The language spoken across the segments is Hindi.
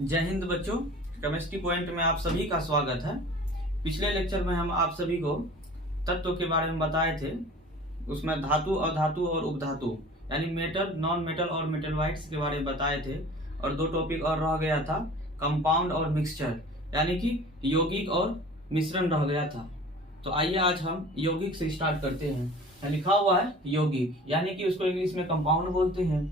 जय हिंद बच्चों, केमिस्ट्री पॉइंट में आप सभी का स्वागत है। पिछले लेक्चर में हम आप सभी को तत्व के बारे में बताए थे। उसमें धातु, अधातु और उपधातु यानी मेटल, नॉन मेटल और मेटलवाइट्स के बारे में बताए थे। और दो टॉपिक और रह गया था, कंपाउंड और मिक्सचर यानी कि यौगिक और मिश्रण रह गया था। तो आइए आज हम यौगिक से स्टार्ट करते हैं। यहाँ लिखा हुआ है यौगिक, यानी कि उसको इंग्लिश में कंपाउंड बोलते हैं।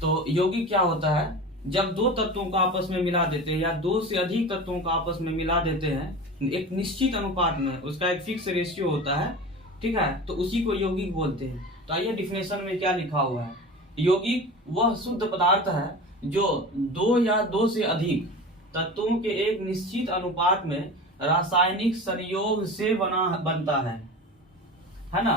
तो यौगिक क्या होता है? जब दो तत्वों को आपस में मिला देते हैं या दो से अधिक तत्वों को आपस में मिला देते हैं एक निश्चित अनुपात में, उसका एक फिक्स रेशियो होता है, ठीक है, तो उसी को यौगिक बोलते हैं। तो आइए डिफिनेशन में क्या लिखा हुआ है। यौगिक वह शुद्ध पदार्थ है जो दो या दो से अधिक तत्वों के एक निश्चित अनुपात में रासायनिक संयोग से बनता है ना।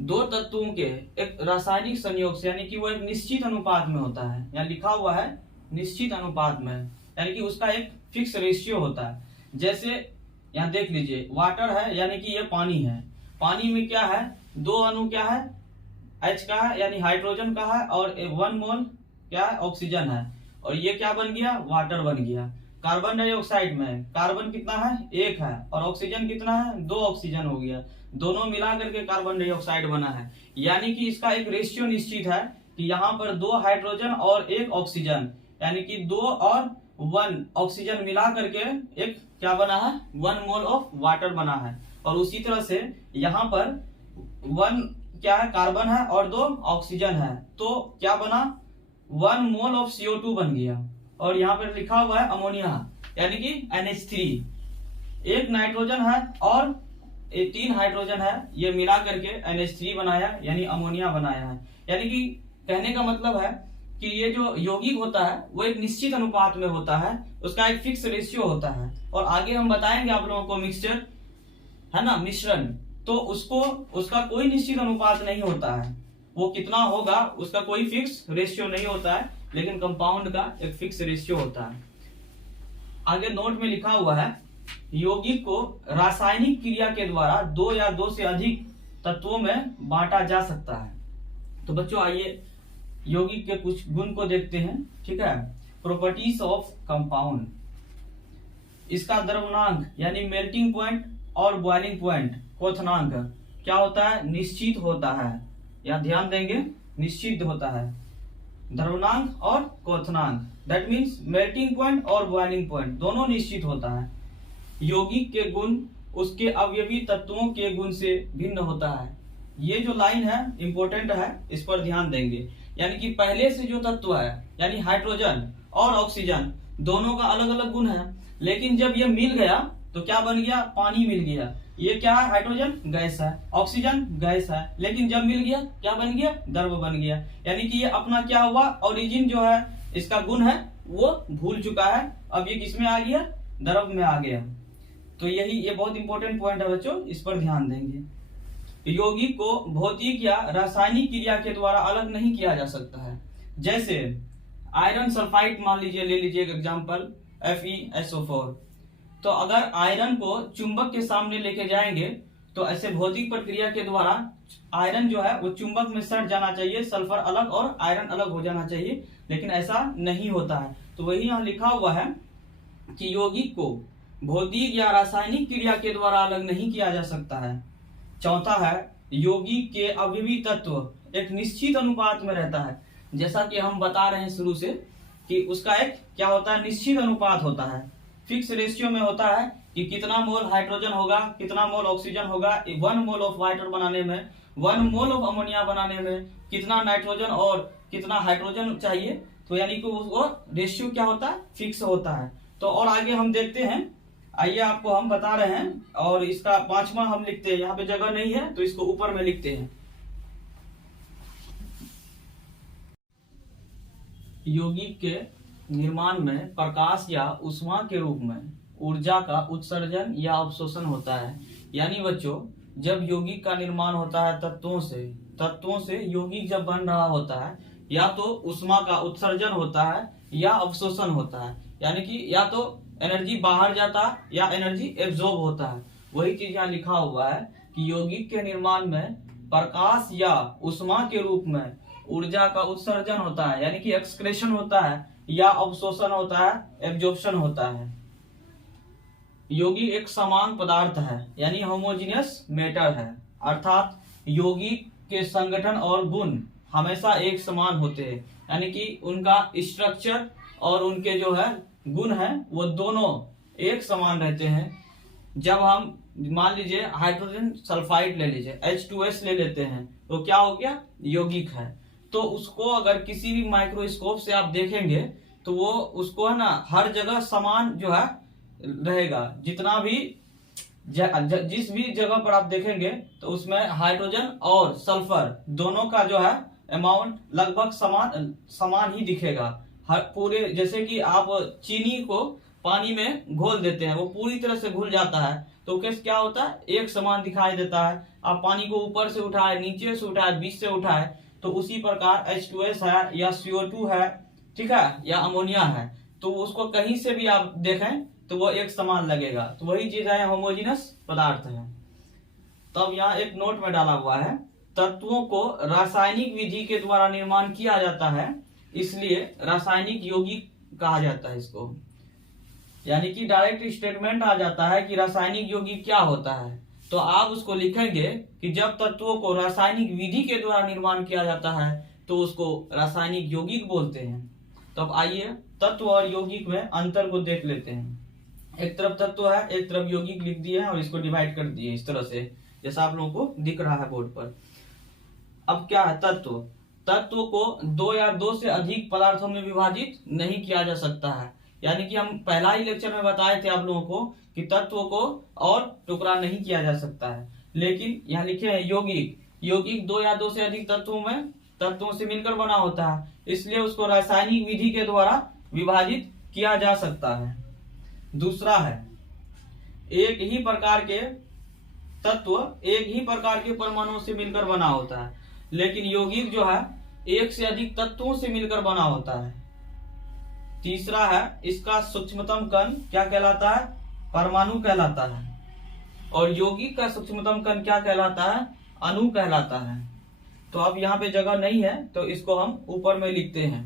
दो तत्वों के एक रासायनिक संयोग से, यानी कि वो एक निश्चित अनुपात में होता है। यहाँ लिखा हुआ है निश्चित अनुपात में, यानी कि उसका एक फिक्स रेशियो होता है। जैसे यहाँ देख लीजिए, वाटर है यानी कि ये पानी है। पानी में क्या है? दो अणु क्या है? H का है यानी हाइड्रोजन का है, और 1 मोल क्या है? ऑक्सीजन है। और ये क्या बन गया? वाटर बन गया। कार्बन डाइऑक्साइड में कार्बन कितना है? 1 है, और ऑक्सीजन कितना है? 2 ऑक्सीजन हो गया। दोनों मिला करके कार्बन डाइऑक्साइड बना है। यानी कि इसका एक रेशियो निश्चित है कि यहाँ पर 2 हाइड्रोजन और 1 ऑक्सीजन, यानी कि 2 और 1 ऑक्सीजन मिला करके एक क्या बना है? 1 मोल ऑफ वाटर बना है। और उसी तरह से यहाँ पर 1 क्या है? कार्बन है और 2 ऑक्सीजन है, तो क्या बना? 1 मोल ऑफ CO2 बन गया। और यहाँ पर लिखा हुआ है अमोनिया, यानी कि NH3। एक नाइट्रोजन है और 3 हाइड्रोजन है, ये मिला करके NH3 बनाया, यानी अमोनिया बनाया है। यानी कि कहने का मतलब है कि ये जो यौगिक होता है वो एक निश्चित अनुपात में होता है, उसका एक फिक्स रेशियो होता है। और आगे हम बताएंगे आप लोगों को मिक्सचर है ना, मिश्रण, तो उसका कोई निश्चित अनुपात नहीं होता है। वो कितना होगा उसका कोई फिक्स रेशियो नहीं होता है, लेकिन कंपाउंड का एक फिक्स रेशियो होता है। आगे नोट में लिखा हुआ है यौगिक को रासायनिक क्रिया के द्वारा 2 या 2 से अधिक तत्वों में बांटा जा सकता है। तो बच्चों आइए यौगिक के कुछ गुण को देखते हैं, ठीक है। Properties of compound. इसका द्रवनांक यानी मेल्टिंग पॉइंट और बॉइलिंग पॉइंट, क्वथनांक क्या होता है? निश्चित होता है। यहाँ ध्यान देंगे, निश्चित होता है। द्रवनांक और क्वथनांक, दैट मीन्स मेल्टिंग पॉइंट और बॉइलिंग पॉइंट दोनों निश्चित होता है। यौगिक के गुण उसके अवयवी तत्वों के गुण से भिन्न होता है। ये जो लाइन है इंपॉर्टेंट है, इस पर ध्यान देंगे। यानी कि पहले से जो तत्व है यानी हाइड्रोजन और ऑक्सीजन दोनों का अलग अलग गुण है, लेकिन जब ये मिल गया तो क्या बन गया? पानी मिल गया। ये क्या है? हाइड्रोजन गैस है, ऑक्सीजन गैस है, लेकिन जब मिल गया क्या बन गया? द्रव बन गया। यानी कि ये अपना क्या हुआ? ओरिजिन जो है इसका गुण है वो भूल चुका है, अब ये किसमें आ गया? द्रव में आ गया। तो ये बहुत इंपॉर्टेंट पॉइंट है बच्चों, इस पर ध्यान देंगे। यौगिक को भौतिक या रासायनिक क्रिया के द्वारा अलग नहीं किया जा सकता है। जैसे आयरन सल्फाइड मान लीजिए, ले लीजिए एक एग्जांपल, FeSO4। तो अगर आयरन को चुंबक के सामने लेके जाएंगे तो ऐसे भौतिक प्रक्रिया के द्वारा आयरन जो है वो चुंबक में सट जाना चाहिए, सल्फर अलग और आयरन अलग हो जाना चाहिए, लेकिन ऐसा नहीं होता है। तो वही यहाँ लिखा हुआ है कि यौगिक को भौतिक या रासायनिक क्रिया के द्वारा अलग नहीं किया जा सकता है। चौथा है यौगिक के अवयवी तत्व एक निश्चित अनुपात में रहता है। जैसा कि हम बता रहे हैं शुरू से कि उसका एक क्या होता है? निश्चित अनुपात होता है, फिक्स रेशियो में होता है कि कितना मोल हाइड्रोजन होगा, कितना मोल ऑक्सीजन होगा, 1 मोल ऑफ वाटर बनाने में, 1 मोल ऑफ अमोनिया बनाने में कितना नाइट्रोजन और कितना हाइड्रोजन चाहिए। तो यानी कि वो रेशियो क्या होता है? फिक्स होता है। तो और आगे हम देखते हैं, आइए आपको हम बता रहे हैं। और इसका 5वां हम लिखते हैं, यहाँ पे जगह नहीं है तो इसको ऊपर में लिखते हैं। यौगिक के निर्माण में प्रकाश या ऊष्मा के रूप में ऊर्जा का उत्सर्जन या अवशोषण होता है। यानी बच्चों जब यौगिक का निर्माण होता है तत्वों से यौगिक जब बन रहा होता है, या तो ऊष्मा का उत्सर्जन होता है या अवशोषण होता है। यानी कि या तो एनर्जी बाहर जाता है या एनर्जी एब्जॉर्ब होता है। वही चीज यहाँ लिखा हुआ है कि यौगिक के निर्माण में प्रकाश या ऊष्मा के रूप में ऊर्जा का उत्सर्जन होता है, यानी कि एक्सक्रेशन होता है, या अवशोषण होता है, एब्जॉर्प्शन होता है। यौगिक एक समान पदार्थ है यानी होमोजेनियस मैटर है, अर्थात यौगिक के संगठन और गुण हमेशा एक समान होते हैं, यानी कि उनका स्ट्रक्चर और उनके जो है गुण है वो दोनों एक समान रहते हैं। जब हम मान लीजिए हाइड्रोजन सल्फाइड ले लीजिए, H2S ले लेते हैं, तो क्या हो गया, यौगिक है। तो उसको अगर किसी भी माइक्रोस्कोप से आप देखेंगे तो वो उसको है ना हर जगह समान जो है रहेगा। जितना भी जिस भी जगह पर आप देखेंगे तो उसमें हाइड्रोजन और सल्फर दोनों का जो है अमाउंट लगभग समान ही दिखेगा। हर पूरे, जैसे कि आप चीनी को पानी में घोल देते हैं, वो पूरी तरह से घुल जाता है तो कैसे क्या होता है, एक समान दिखाई देता है। आप पानी को ऊपर से उठाए, नीचे से उठाए, बीच से उठाए, तो उसी प्रकार H2S है या CO2 है, ठीक है, या अमोनिया है, तो उसको कहीं से भी आप देखें तो वो एक समान लगेगा। तो वही चीज है, होमोजेनस पदार्थ है। तब यहाँ एक नोट में डाला हुआ है, तत्वों को रासायनिक विधि के द्वारा निर्माण किया जाता है, इसलिए रासायनिक यौगिक कहा जाता है इसको। यानी कि डायरेक्ट स्टेटमेंट आ जाता है कि रासायनिक यौगिक क्या होता है, तो आप उसको लिखेंगे कि जब तत्वों को रासायनिक विधि के द्वारा निर्माण किया जाता है तो उसको रासायनिक यौगिक बोलते हैं। तो अब आइए तत्व और यौगिक में अंतर को देख लेते हैं। एक तरफ तत्व है, एक तरफ यौगिक लिख दिए हैं और इसको डिवाइड कर दिए इस तरह से, जैसा आप लोगों को दिख रहा है बोर्ड पर। अब क्या है तत्व? तत्व को दो या दो से अधिक पदार्थों में विभाजित नहीं किया जा सकता है। यानी कि हम पहला ही लेक्चर में बताए थे आप लोगों को कि तत्व को और टुकड़ा नहीं किया जा सकता है, लेकिन यहाँ लिखे हैं यौगिक। यौगिक दो या दो से अधिक तत्वों से मिलकर बना होता है, इसलिए उसको रासायनिक विधि के द्वारा विभाजित किया जा सकता है। दूसरा है, एक ही प्रकार के तत्व एक ही प्रकार के परमाणुओं से मिलकर बना होता है, लेकिन यौगिक जो है एक से अधिक तत्वों से मिलकर बना होता है। तीसरा है, इसका सूक्ष्मतम कण क्या कहलाता है? परमाणु कहलाता है। और यौगिक का सूक्ष्मतम कण क्या कहलाता है? अणु कहलाता है। तो अब यहाँ पे जगह नहीं है तो इसको हम ऊपर में लिखते हैं।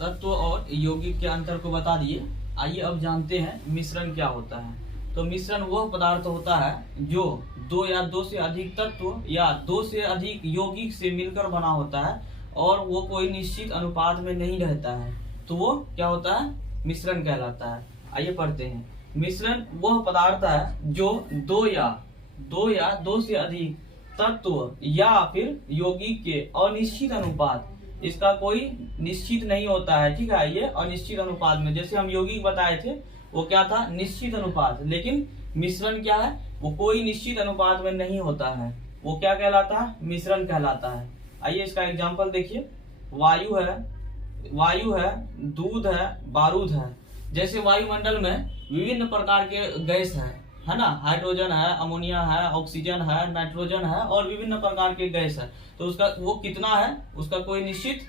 तत्व और यौगिक के अंतर को बता दिए। आइए अब जानते हैं मिश्रण क्या होता है। तो मिश्रण वह पदार्थ होता है जो दो या दो से अधिक तत्व या दो से अधिक यौगिक से मिलकर बना होता है और वो कोई निश्चित अनुपात में नहीं रहता है, तो वो क्या होता है? मिश्रण कहलाता है। आइए पढ़ते हैं। मिश्रण वह पदार्थ है जो दो या दो से अधिक तत्व या फिर यौगिक के अनिश्चित अनुपात, इसका कोई निश्चित नहीं होता है, ठीक है, ये अनिश्चित अनुपात में, जैसे हम यौगिक बताए थे वो क्या था? निश्चित अनुपात। लेकिन मिश्रण क्या है? वो कोई निश्चित अनुपात में नहीं होता है, वो क्या कहलाता है? मिश्रण कहलाता है। आइए इसका एग्जांपल देखिए। वायु है, दूध है, बारूद है। जैसे वायुमंडल में विभिन्न प्रकार के गैस है ना, हाइड्रोजन है, अमोनिया है, ऑक्सीजन है, नाइट्रोजन है और विभिन्न प्रकार के गैस है। तो उसका वो कितना है उसका कोई निश्चित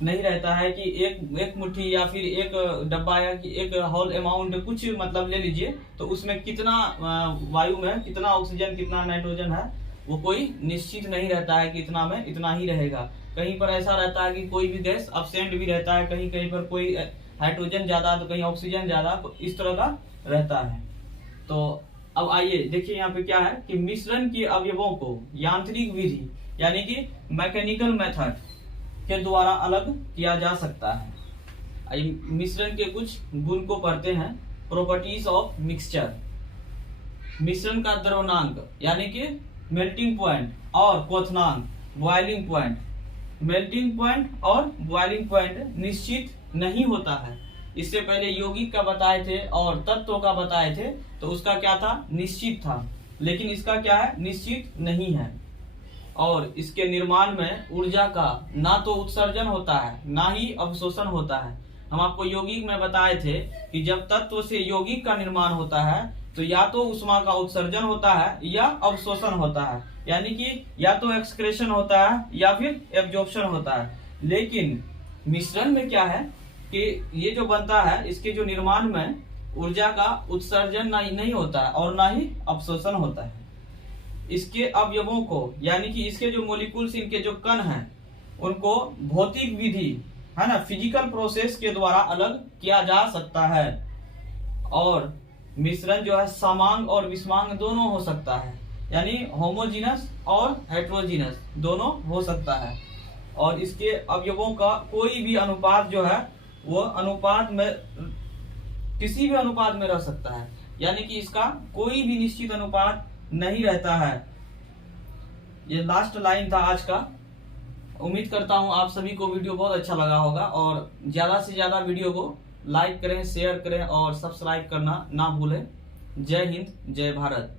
नहीं रहता है कि एक मुट्ठी या फिर एक डब्बा या एक होल अमाउंट कुछ मतलब ले लीजिए, तो उसमें कितना वायु में कितना ऑक्सीजन कितना नाइट्रोजन है वो कोई निश्चित नहीं रहता है कि इतना में इतना ही रहेगा। कहीं पर ऐसा रहता है कि कोई भी गैस अब्सेंट भी रहता है, कहीं कहीं पर कोई हाइड्रोजन ज्यादा तो कहीं ऑक्सीजन ज्यादा, तो इस तरह का रहता है। तो अब आइए देखिए यहाँ पे क्या है कि मिश्रण के अवयवों को यांत्रिक विधि यानी कि मैकेनिकल मेथड के द्वारा अलग किया जा सकता है। आइए मिश्रण के कुछ गुण को पढ़ते हैं। Properties of mixture. मिश्रण का द्रवनांक यानी कि मेल्टिंग पॉइंट और क्वथनांक बॉइलिंग पॉइंट। मेल्टिंग पॉइंट और बॉइलिंग पॉइंट निश्चित नहीं होता है। इससे पहले यौगिक का बताए थे और तत्व का बताए थे, तो उसका क्या था? निश्चित था, लेकिन इसका क्या है? निश्चित नहीं है। और इसके निर्माण में ऊर्जा का ना तो उत्सर्जन होता है ना ही अवशोषण होता है। हम आपको यौगिक में बताए थे कि जब तत्व से यौगिक का निर्माण होता है तो या तो ऊष्मा का उत्सर्जन होता है या अवशोषण होता है, यानी कि या तो एक्सक्रेशन होता है या फिर एब्जॉर्प्शन होता है। लेकिन मिश्रण में क्या है कि ये जो बनता है इसके जो निर्माण में ऊर्जा का उत्सर्जन नहीं होता है और ना ही अवशोषण होता है। इसके अवयवों को यानी कि इसके जो मोलिक्यूल्स, इनके जो कण हैं उनको भौतिक विधि है ना, फिजिकल प्रोसेस के द्वारा अलग किया जा सकता है। और मिश्रण जो है समांग और विषमांग दोनों हो सकता है, यानी होमोजीनस और हेट्रोजीनस दोनों हो सकता है। और इसके अवयवों का कोई भी अनुपात जो है वो अनुपात में किसी भी अनुपात में रह सकता है, यानी कि इसका कोई भी निश्चित अनुपात नहीं रहता है। ये लास्ट लाइन था आज का। उम्मीद करता हूं आप सभी को वीडियो बहुत अच्छा लगा होगा, और ज्यादा से ज्यादा वीडियो को लाइक करें, शेयर करें और सब्सक्राइब करना ना भूलें। जय हिंद, जय भारत।